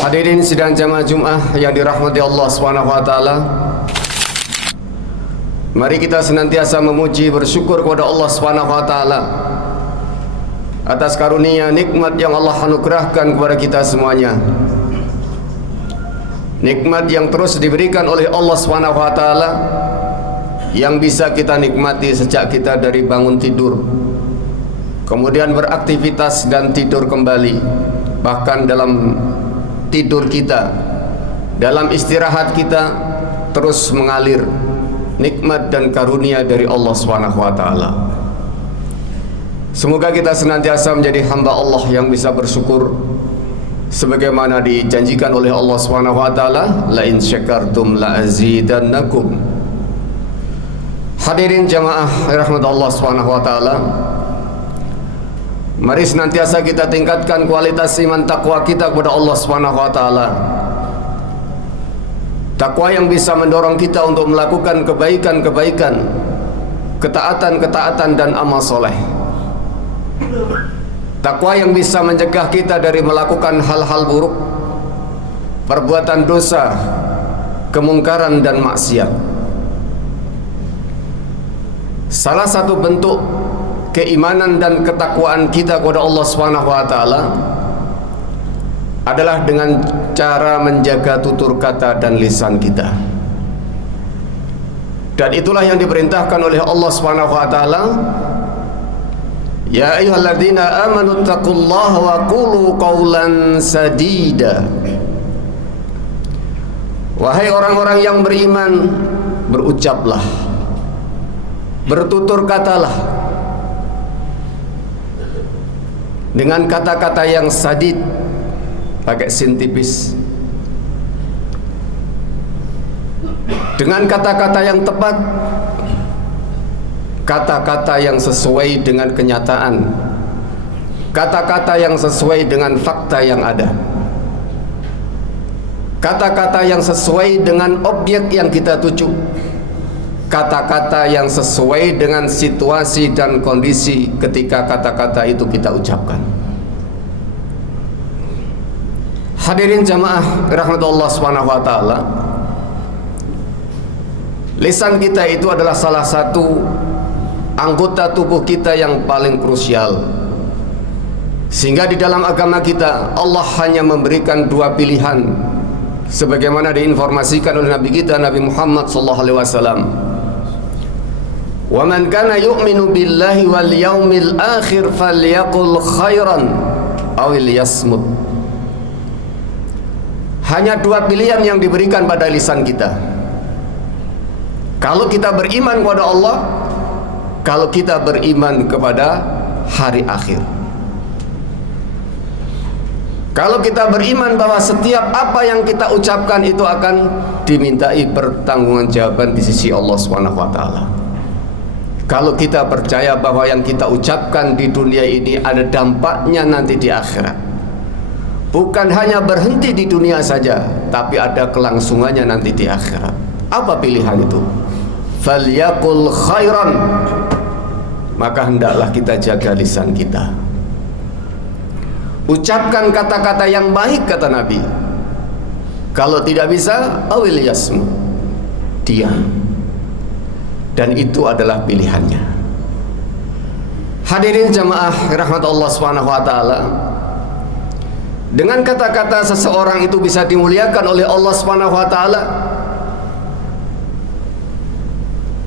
Hadirin sidang jamaah Jumat yang dirahmati Allah SWT, mari kita senantiasa memuji bersyukur kepada Allah SWT atas karunia nikmat yang Allah anugerahkan kepada kita semuanya. Nikmat yang terus diberikan oleh Allah SWT yang bisa kita nikmati sejak kita dari bangun tidur, kemudian beraktivitas dan tidur kembali. Bahkan dalam tidur kita, dalam istirahat kita, terus mengalir nikmat dan karunia dari Allah SWT. Semoga kita senantiasa menjadi hamba Allah yang bisa bersyukur sebagaimana dijanjikan oleh Allah SWT, la in syakartum la azidannakum. Hadirin jamaah rahmat Allah SWT, mari senantiasa kita tingkatkan kualitas iman takwa kita kepada Allah SWT. Takwa yang bisa mendorong kita untuk melakukan kebaikan-kebaikan, ketaatan-ketaatan dan amal soleh. Takwa yang bisa mencegah kita dari melakukan hal-hal buruk, perbuatan dosa, kemungkaran dan maksiat. Salah satu bentuk keimanan dan ketakwaan kita kepada Allah SWT adalah dengan cara menjaga tutur kata dan lisan kita. Dan itulah yang diperintahkan oleh Allah SWT. Ya ayyuhalladzina amanu taqullaha wa qulu qawlan sadida. Wahai orang-orang yang beriman, berucaplah, bertutur katalah dengan kata-kata yang sadid, pakai sin tipis, dengan kata-kata yang tepat, kata-kata yang sesuai dengan kenyataan, kata-kata yang sesuai dengan fakta yang ada, kata-kata yang sesuai dengan objek yang kita tuju, kata-kata yang sesuai dengan situasi dan kondisi ketika kata-kata itu kita ucapkan. Hadirin jamaah rahmatullah SWT, lisan kita itu adalah salah satu anggota tubuh kita yang paling krusial, sehingga di dalam agama kita Allah hanya memberikan dua pilihan sebagaimana diinformasikan oleh Nabi kita Nabi Muhammad SAW. Wa man kana yu'minu billahi wal yaumil akhir falyaqul khairan aw liyasmut. Hanya dua pilihan yang diberikan pada lisan kita. Kalau kita beriman kepada Allah, kalau kita beriman kepada hari akhir, kalau kita beriman bahwa setiap apa yang kita ucapkan itu akan dimintai pertanggungjawaban di sisi Allah SWT. Kalau kita percaya bahwa yang kita ucapkan di dunia ini ada dampaknya nanti di akhirat, bukan hanya berhenti di dunia saja, tapi ada kelangsungannya nanti di akhirat. Apa pilihan itu? Falyaqul khairan, maka hendaklah kita jaga lisan kita. Ucapkan kata-kata yang baik, kata Nabi. Kalau tidak bisa, awil yasmu, diam. Dan itu adalah pilihannya. Hadirin jamaah rahmatullah SWT, dengan kata-kata seseorang itu bisa dimuliakan oleh Allah SWT,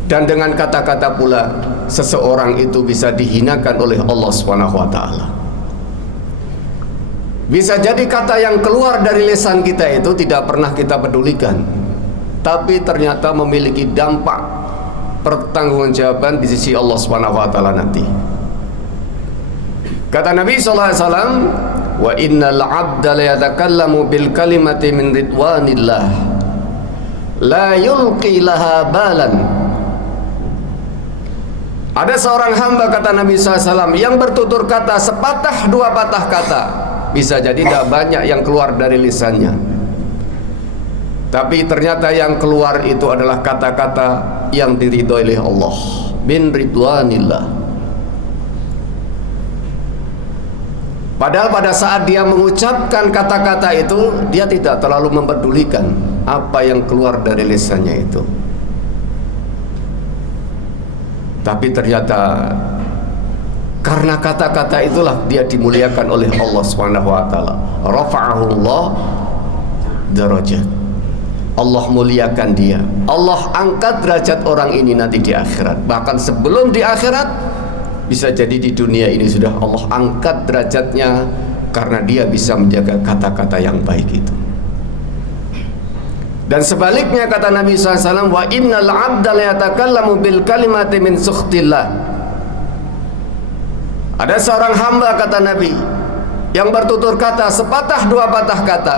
dan dengan kata-kata pula seseorang itu bisa dihinakan oleh Allah SWT. Bisa jadi kata yang keluar dari lisan kita itu tidak pernah kita pedulikan, tapi ternyata memiliki dampak pertanggungjawaban di sisi Allah SWT nanti. Kata Nabi SAW, wa innal abda la yatakallamu bil kalimati min ridwanillah la yulqi laha balan. Ada seorang hamba, kata Nabi SAW, yang bertutur kata sepatah dua patah kata. Bisa jadi tidak banyak yang keluar dari lisannya, tapi ternyata yang keluar itu adalah kata-kata yang diridhoi oleh Allah, min ridwanillah. Padahal pada saat dia mengucapkan kata-kata itu, dia tidak terlalu mempedulikan apa yang keluar dari lisannya itu. Tapi ternyata karena kata-kata itulah dia dimuliakan oleh Allah Subhanahu wa taala. Rafa'ahu Allah darajat. Allah muliakan dia. Allah angkat derajat orang ini nanti di akhirat. Bahkan sebelum di akhirat, bisa jadi di dunia ini sudah Allah angkat derajatnya karena dia bisa menjaga kata-kata yang baik itu. Dan sebaliknya kata Nabi SAW, wa innal abda la yatakallamu bil kalimati min sukhtillah. Ada seorang hamba kata Nabi yang bertutur kata sepatah dua patah kata,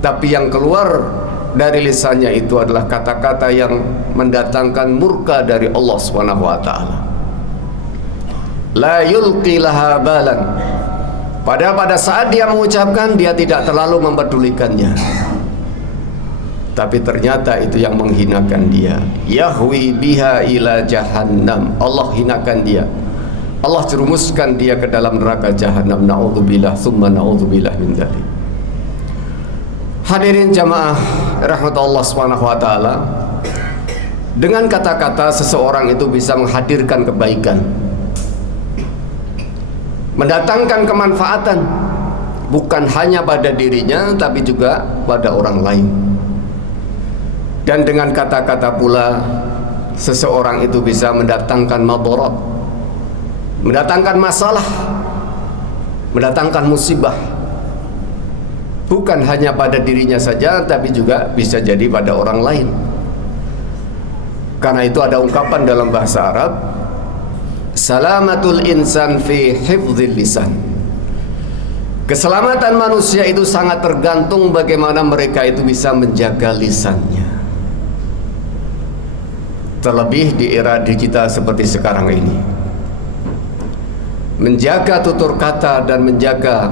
tapi yang keluar dari lisannya itu adalah kata-kata yang mendatangkan murka dari Allah Subhanahu wa taala. La yulqi laha balan. Pada saat dia mengucapkan, dia tidak terlalu mempedulikannya, tapi ternyata itu yang menghinakan dia. Yahwi biha ila jahannam. Allah hinakan dia, Allah jerumuskan dia ke dalam neraka jahanam. Na'udzubillah summa na'udzubillah min dzalik. Hadirin jamaah rahmat Allah Subhanahu wa taala, dengan kata-kata seseorang itu bisa menghadirkan kebaikan, mendatangkan kemanfaatan, bukan hanya pada dirinya tapi juga pada orang lain. Dan dengan kata-kata pula seseorang itu bisa mendatangkan madarat, mendatangkan masalah, mendatangkan musibah, bukan hanya pada dirinya saja tapi juga bisa jadi pada orang lain. Karena itu ada ungkapan dalam bahasa Arab, salamatul insan fi hifdzil lisan. Keselamatan manusia itu sangat tergantung bagaimana mereka itu bisa menjaga lisannya. Terlebih di era digital seperti sekarang ini, menjaga tutur kata dan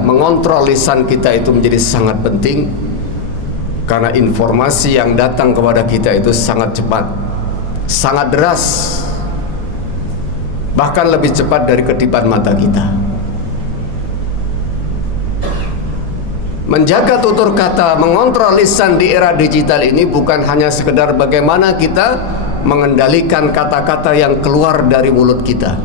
mengontrol lisan kita itu menjadi sangat penting. Karena informasi yang datang kepada kita itu sangat cepat, sangat deras, bahkan lebih cepat dari kedipan mata kita. Menjaga tutur kata, mengontrol lisan di era digital ini bukan hanya sekedar bagaimana kita mengendalikan kata-kata yang keluar dari mulut kita,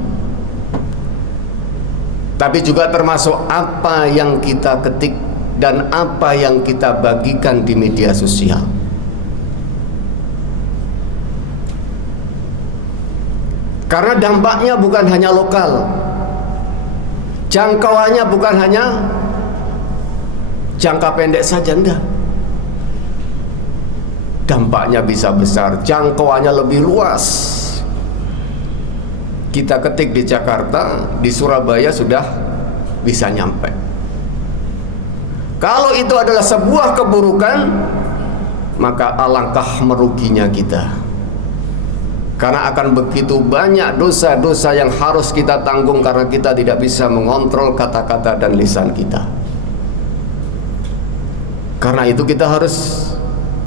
tapi juga termasuk apa yang kita ketik dan apa yang kita bagikan di media sosial. Karena dampaknya bukan hanya lokal, jangkauannya bukan hanya jangka pendek saja, enggak. Dampaknya bisa besar, jangkauannya lebih luas. Kita ketik di Jakarta, di Surabaya sudah bisa nyampe. Kalau itu adalah sebuah keburukan, maka alangkah meruginya kita. Karena akan begitu banyak dosa-dosa yang harus kita tanggung karena kita tidak bisa mengontrol kata-kata dan lisan kita. Karena itu kita harus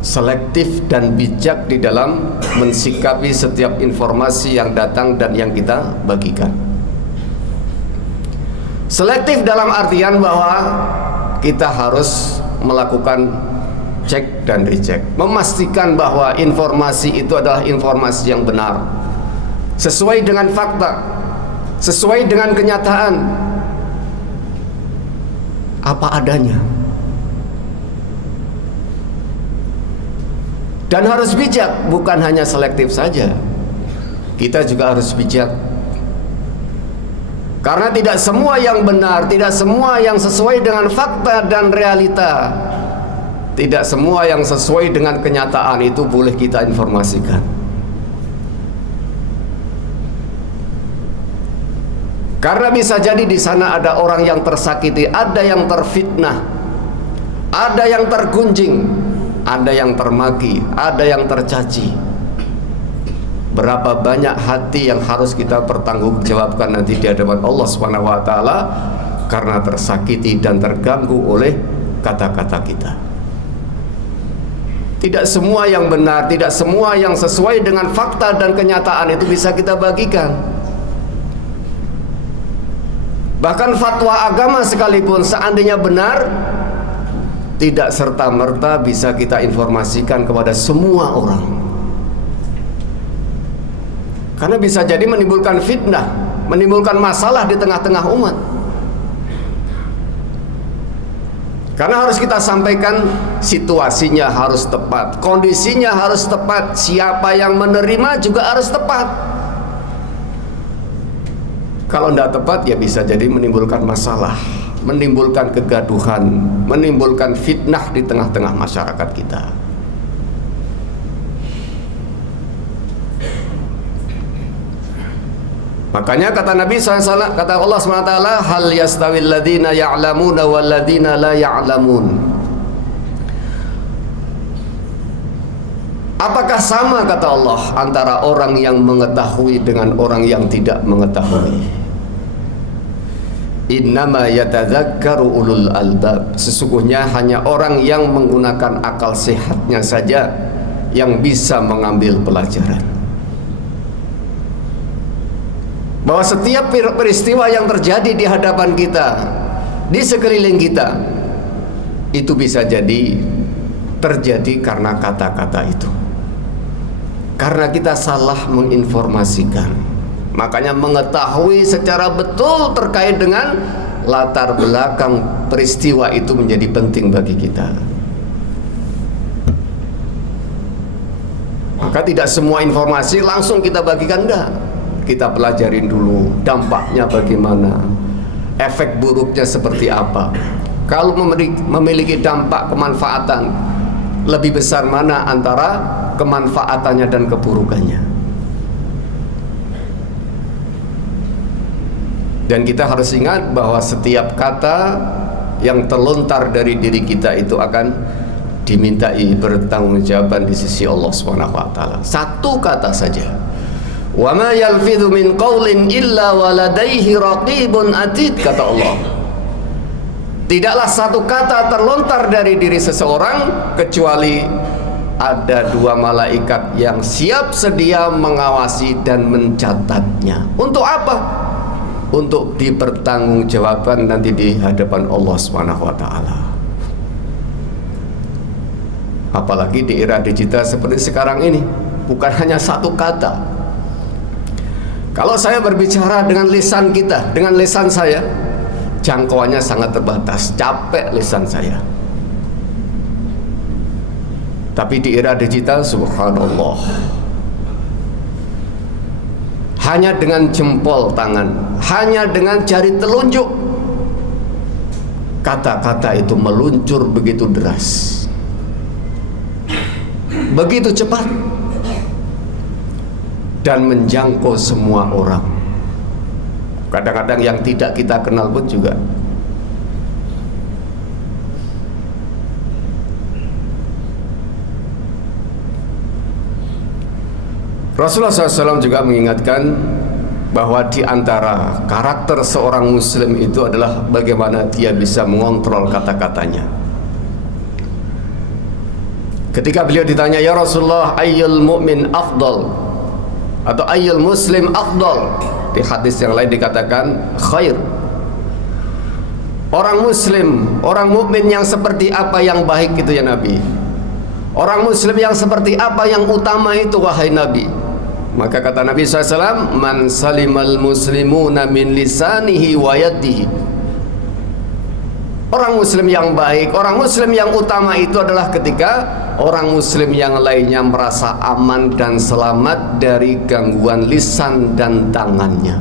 selektif dan bijak di dalam mensikapi setiap informasi yang datang dan yang kita bagikan. Selektif dalam artian bahwa kita harus melakukan cek dan recheck, memastikan bahwa informasi itu adalah informasi yang benar, sesuai dengan fakta, sesuai dengan kenyataan, apa adanya. Dan harus bijak, bukan hanya selektif saja, kita juga harus bijak. Karena tidak semua yang benar, tidak semua yang sesuai dengan fakta dan realita, tidak semua yang sesuai dengan kenyataan itu boleh kita informasikan. Karena bisa jadi di sana ada orang yang tersakiti, ada yang terfitnah, ada yang tergunjing, ada yang termaki, ada yang tercaci. Berapa banyak hati yang harus kita pertanggungjawabkan nanti di hadapan Allah Subhanahu wa taala karena tersakiti dan terganggu oleh kata-kata kita. Tidak semua yang benar, tidak semua yang sesuai dengan fakta dan kenyataan itu bisa kita bagikan. Bahkan fatwa agama sekalipun seandainya benar, tidak serta-merta bisa kita informasikan kepada semua orang. Karena bisa jadi menimbulkan fitnah, menimbulkan masalah di tengah-tengah umat. Karena harus kita sampaikan, situasinya harus tepat, kondisinya harus tepat, siapa yang menerima juga harus tepat. Kalau tidak tepat ya bisa jadi menimbulkan masalah, menimbulkan kegaduhan, menimbulkan fitnah di tengah-tengah masyarakat kita. Makanya kata Nabi SAW, kata Allah SWT, hal yastawil ladina ya'lamuna wal ladina la ya'lamun. Apakah sama, kata Allah, antara orang yang mengetahui dengan orang yang tidak mengetahui? Innama yatadzakkaru ulul albab. Sesungguhnya hanya orang yang menggunakan akal sehatnya saja yang bisa mengambil pelajaran. Bahwa setiap peristiwa yang terjadi di hadapan kita, di sekeliling kita, itu bisa jadi terjadi karena kata-kata itu, karena kita salah menginformasikan. Makanya mengetahui secara betul terkait dengan latar belakang peristiwa itu menjadi penting bagi kita. Maka tidak semua informasi langsung kita bagikan, enggak. Kita pelajarin dulu dampaknya bagaimana, efek buruknya seperti apa. Kalau memiliki dampak kemanfaatan, lebih besar mana antara kemanfaatannya dan keburukannya. Dan kita harus ingat bahwa setiap kata yang terlontar dari diri kita itu akan dimintai pertanggungjawaban di sisi Allah SWT. Satu kata saja. Wa ma yalfidhu min qawlin illa waladaihi raqibun atid, kata Allah. Tidaklah satu kata terlontar dari diri seseorang kecuali ada dua malaikat yang siap sedia mengawasi dan mencatatnya. Untuk apa? Untuk dipertanggungjawabkan nanti di hadapan Allah SWT. Apalagi di era digital seperti sekarang ini, bukan hanya satu kata. Kalau saya berbicara dengan lisan kita, dengan lisan saya, jangkauannya sangat terbatas, capek lisan saya. Tapi di era digital, subhanallah, hanya dengan jempol tangan, hanya dengan jari telunjuk, kata-kata itu meluncur begitu deras, begitu cepat, dan menjangkau semua orang. Kadang-kadang yang tidak kita kenal pun juga. Rasulullah SAW juga mengingatkan bahwa di antara karakter seorang muslim itu adalah bagaimana dia bisa mengontrol kata-katanya. Ketika beliau ditanya, ya Rasulullah, ayyul mu'min afdal, atau ayyul muslim afdal, di hadis yang lain dikatakan khair. Orang muslim, orang mukmin yang seperti apa yang baik itu ya Nabi? Orang muslim yang seperti apa yang utama itu wahai Nabi? Maka kata Nabi SAW, man salimal muslimuna min lisanihi wa yadihi. Orang muslim yang baik, orang muslim yang utama itu adalah ketika orang muslim yang lainnya merasa aman dan selamat dari gangguan lisan dan tangannya.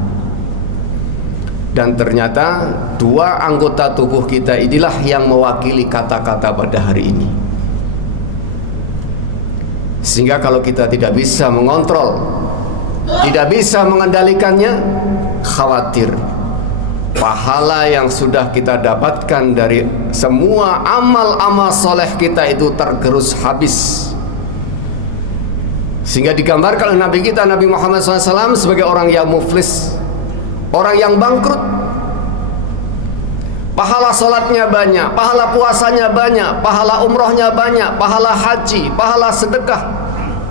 Dan ternyata dua anggota tubuh kita inilah yang mewakili kata-kata pada hari ini. Sehingga kalau kita tidak bisa mengontrol, tidak bisa mengendalikannya, khawatir pahala yang sudah kita dapatkan dari semua amal-amal soleh kita itu tergerus habis. Sehingga digambarkan oleh Nabi kita, Nabi Muhammad SAW, sebagai orang yang muflis, orang yang bangkrut. Pahala sholatnya banyak, pahala puasanya banyak, pahala umrohnya banyak, pahala haji, pahala sedekah,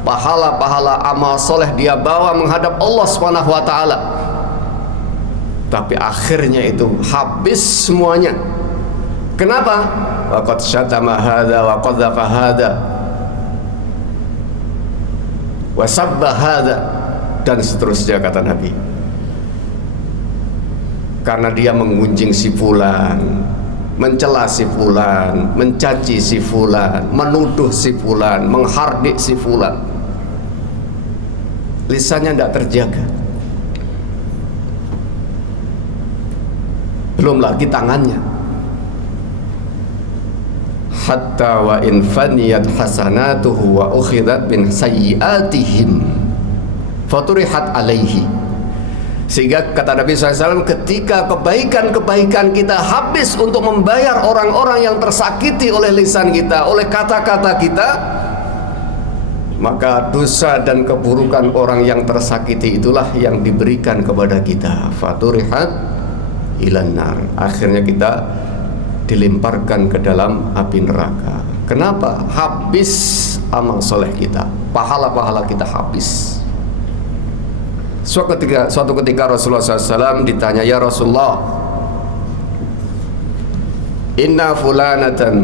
pahala-pahala amal soleh dia bawa menghadap Allah SWT. tapi akhirnya itu habis semuanya. Kenapa? Waqad syatama hadza wa qadhafa hadza wa sabba hadza, dan seterusnya kata Nabi. Karena dia menggunjing si fulan, mencela si fulan, mencaci si fulan, menuduh si fulan, menghardik si fulan. Lisannya tidak terjaga. Belum lagi tangannya. Hatta wa in faniyat hasanatuhu wa ukhidat min sayyiatihim faturihat alaihi. Sehingga kata Nabi SAW, ketika kebaikan-kebaikan kita habis untuk membayar orang-orang yang tersakiti oleh lisan kita, oleh kata-kata kita, maka dosa dan keburukan orang yang tersakiti itulah yang diberikan kepada kita. Faturihat ilan nar. Akhirnya kita dilemparkan ke dalam api neraka. Kenapa? Habis amal soleh kita, pahala-pahala kita habis. Suatu ketika Rasulullah SAW ditanya, ya Rasulullah, inna fulanatan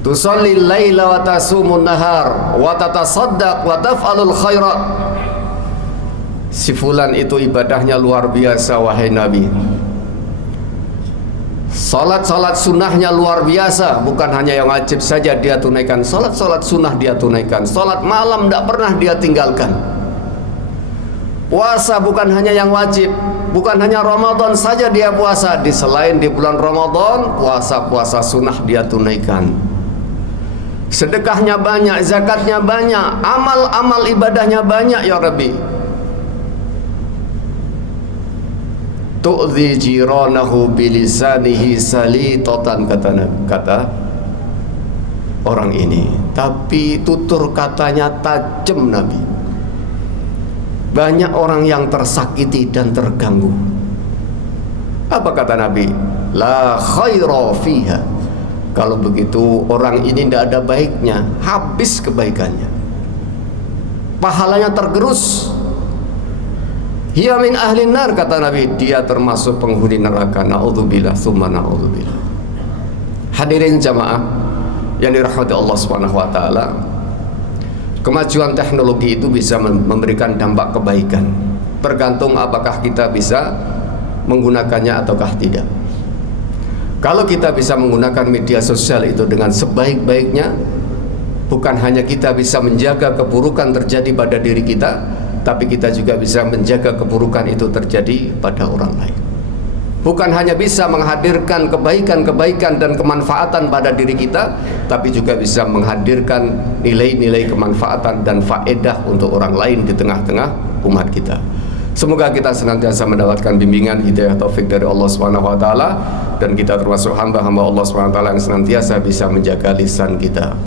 tusalli layla wa tasumun nahar wa tatasaddaq wa taf'alul khairat. Si fulan itu ibadahnya luar biasa wahai Nabi. Salat sunnahnya luar biasa, bukan hanya yang wajib saja dia tunaikan, salat sunnah dia tunaikan, salat malam tidak pernah dia tinggalkan. Puasa bukan hanya yang wajib, bukan hanya Ramadan saja dia puasa, selain di bulan Ramadan puasa sunnah dia tunaikan. Sedekahnya banyak, zakatnya banyak, amal ibadahnya banyak ya Rabbi. Tu'dhi jiranahu bilisanihi salitotan, kata orang ini, tapi tutur katanya tajam Nabi. Banyak orang yang tersakiti dan terganggu. Apa kata Nabi? La khaira fiha. Kalau begitu orang ini tidak ada baiknya, habis kebaikannya, pahalanya tergerus. Hiya min ahlin nar, kata Nabi, dia termasuk penghuni neraka. Na'udzubillah, summa na'udzubillah. Hadirin jamaah yang dirahmati Allah Subhanahu wa taala, kemajuan teknologi itu bisa memberikan dampak kebaikan, tergantung apakah kita bisa menggunakannya ataukah tidak. Kalau kita bisa menggunakan media sosial itu dengan sebaik-baiknya, bukan hanya kita bisa menjaga keburukan terjadi pada diri kita, tapi kita juga bisa menjaga keburukan itu terjadi pada orang lain. Bukan hanya bisa menghadirkan kebaikan-kebaikan dan kemanfaatan pada diri kita, tapi juga bisa menghadirkan nilai-nilai kemanfaatan dan faedah untuk orang lain di tengah-tengah umat kita. Semoga kita senantiasa mendapatkan bimbingan hidayah taufik dari Allah Subhanahu wa taala, dan kita termasuk hamba-hamba Allah Subhanahu wa taala yang senantiasa bisa menjaga lisan kita.